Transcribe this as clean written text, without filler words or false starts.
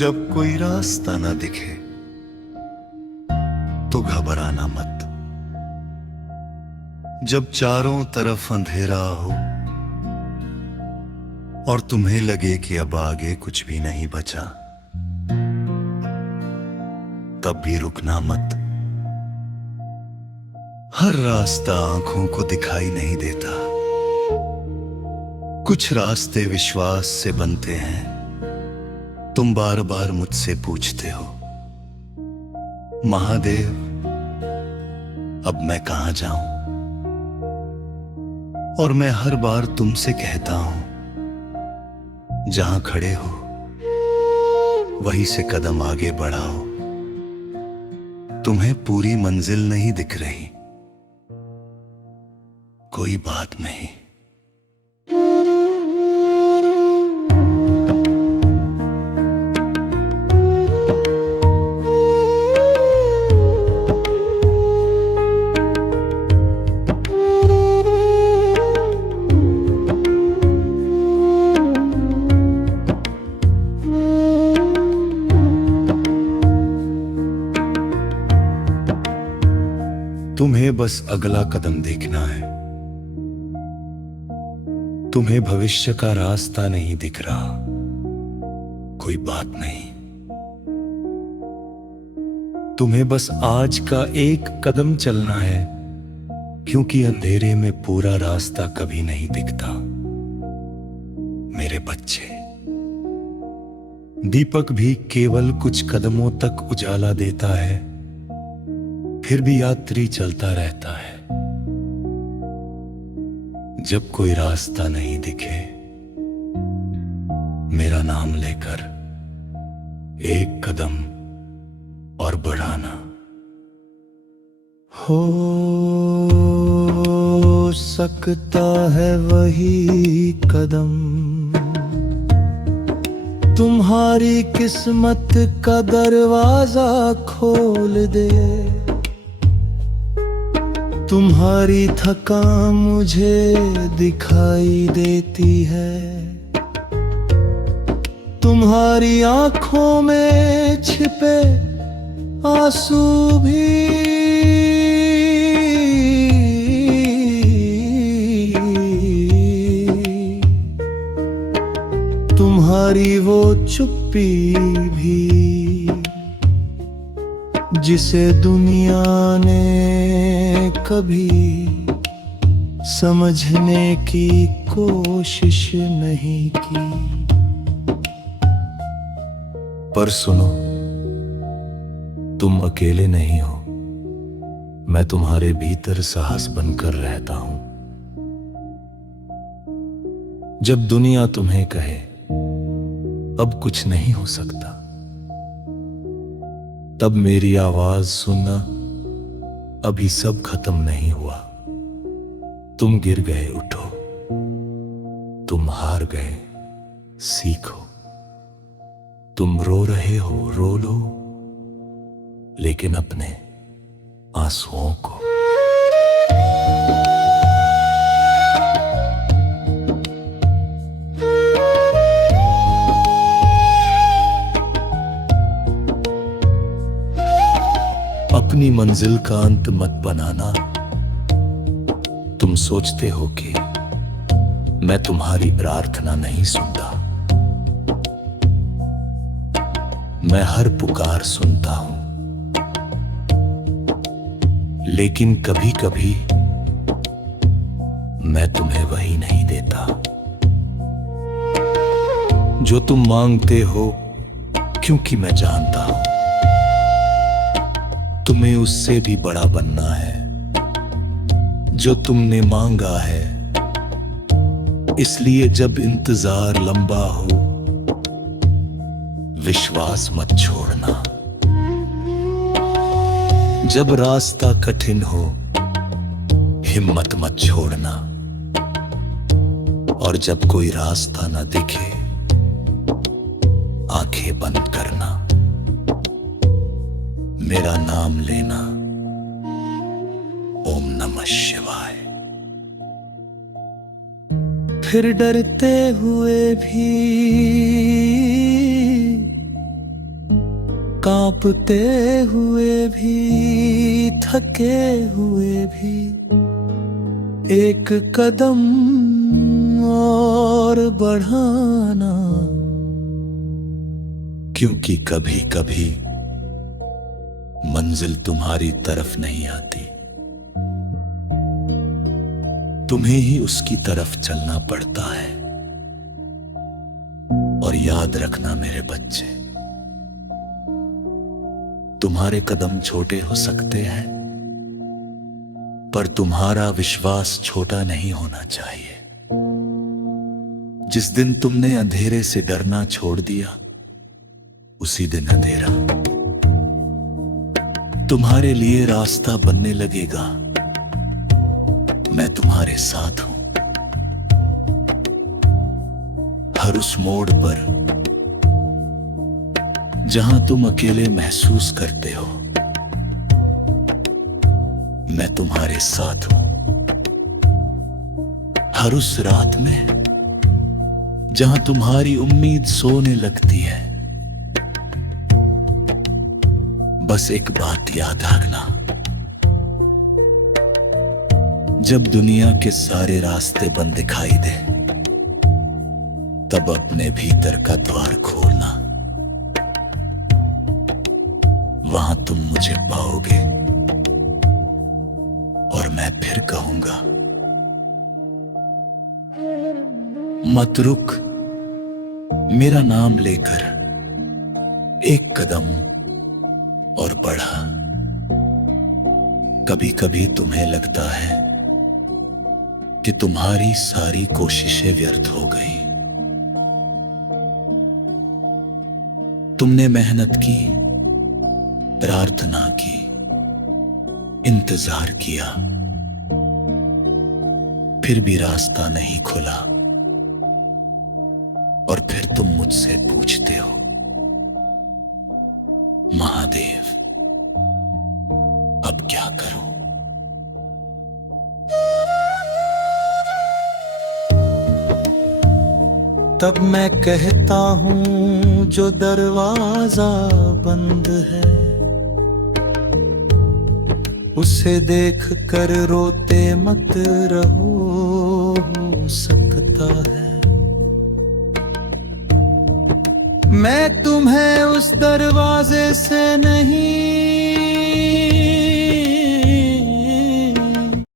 जब कोई रास्ता ना दिखे तो घबराना मत। जब चारों तरफ अंधेरा हो और तुम्हें लगे कि अब आगे कुछ भी नहीं बचा, तब भी रुकना मत। हर रास्ता आंखों को दिखाई नहीं देता। कुछ रास्ते विश्वास से बनते हैं। तुम बार बार मुझसे पूछते हो, महादेव अब मैं कहां जाऊं? और मैं हर बार तुमसे कहता हूं, जहां खड़े हो वहीं से कदम आगे बढ़ाओ। तुम्हें पूरी मंजिल नहीं दिख रही, कोई बात नहीं। तुम्हें बस अगला कदम देखना है। तुम्हें भविष्य का रास्ता नहीं दिख रहा, कोई बात नहीं। तुम्हें बस आज का एक कदम चलना है, क्योंकि अंधेरे में पूरा रास्ता कभी नहीं दिखता। मेरे बच्चे, दीपक भी केवल कुछ कदमों तक उजाला देता है, फिर भी यात्री चलता रहता है। जब कोई रास्ता नहीं दिखे, मेरा नाम लेकर एक कदम और बढ़ाना। हो सकता है वही कदम तुम्हारी किस्मत का दरवाजा खोल दे। तुम्हारी थकान मुझे दिखाई देती है, तुम्हारी आंखों में छिपे आंसू भी तुम्हारी वो चुप्पी भी, जिसे दुनिया ने कभी समझने की कोशिश नहीं की। पर सुनो, तुम अकेले नहीं हो। मैं तुम्हारे भीतर साहस बनकर रहता हूं। जब दुनिया तुम्हें कहे अब कुछ नहीं हो सकता, तब मेरी आवाज सुनना, अभी सब खत्म नहीं हुआ। तुम गिर गए, उठो। तुम हार गए, सीखो। तुम रो रहे हो, रो लो, लेकिन अपने आंसुओं को। अपनी मंजिल का अंत मत बनाना। तुम सोचते हो कि मैं तुम्हारी प्रार्थना नहीं सुनता। मैं हर पुकार सुनता हूं, लेकिन कभी कभी मैं तुम्हें वही नहीं देता जो तुम मांगते हो, क्योंकि मैं जानता हूं तुम्हें उससे भी बड़ा बनना है जो तुमने मांगा है। इसलिए जब इंतजार लंबा हो, विश्वास मत छोड़ना। जब रास्ता कठिन हो, हिम्मत मत छोड़ना। और जब कोई रास्ता ना दिखे, आंखें बंद करना। मेरा नाम लेना, ओम नमः शिवाय। फिर डरते हुए भी कांपते हुए भी, थके हुए भी एक कदम और बढ़ाना, क्योंकि कभी कभी मंजिल तुम्हारी तरफ नहीं आती, तुम्हें ही उसकी तरफ चलना पड़ता है। और याद रखना मेरे बच्चे, तुम्हारे कदम छोटे हो सकते हैं, पर तुम्हारा विश्वास छोटा नहीं होना चाहिए। जिस दिन तुमने अंधेरे से डरना छोड़ दिया, उसी दिन अंधेरा तुम्हारे लिए रास्ता बनने लगेगा। मैं तुम्हारे साथ हूं, हर उस मोड़ पर जहां तुम अकेले महसूस करते हो, मैं तुम्हारे साथ हूं। हर उस रात में जहां तुम्हारी उम्मीद सोने लगती है, बस एक बात याद रखना, जब दुनिया के सारे रास्ते बंद दिखाई दे, तब अपने भीतर का द्वार खोलना। वहां तुम मुझे पाओगे और मैं फिर कहूंगा, मत रुक। मेरा नाम लेकर एक कदम और बढ़ा। कभी कभी तुम्हें लगता है कि तुम्हारी सारी कोशिशें व्यर्थ हो गई। तुमने मेहनत की, प्रार्थना की, इंतजार किया, फिर भी रास्ता नहीं खुला। और फिर तुम मुझसे पूछते हो, महादेव अब क्या करूं? तब मैं कहता हूं, जो दरवाजा बंद है, उसे देख कर रोते मत रहो, हो सकता है मैं तुम्हें उस दरवाजे से नहीं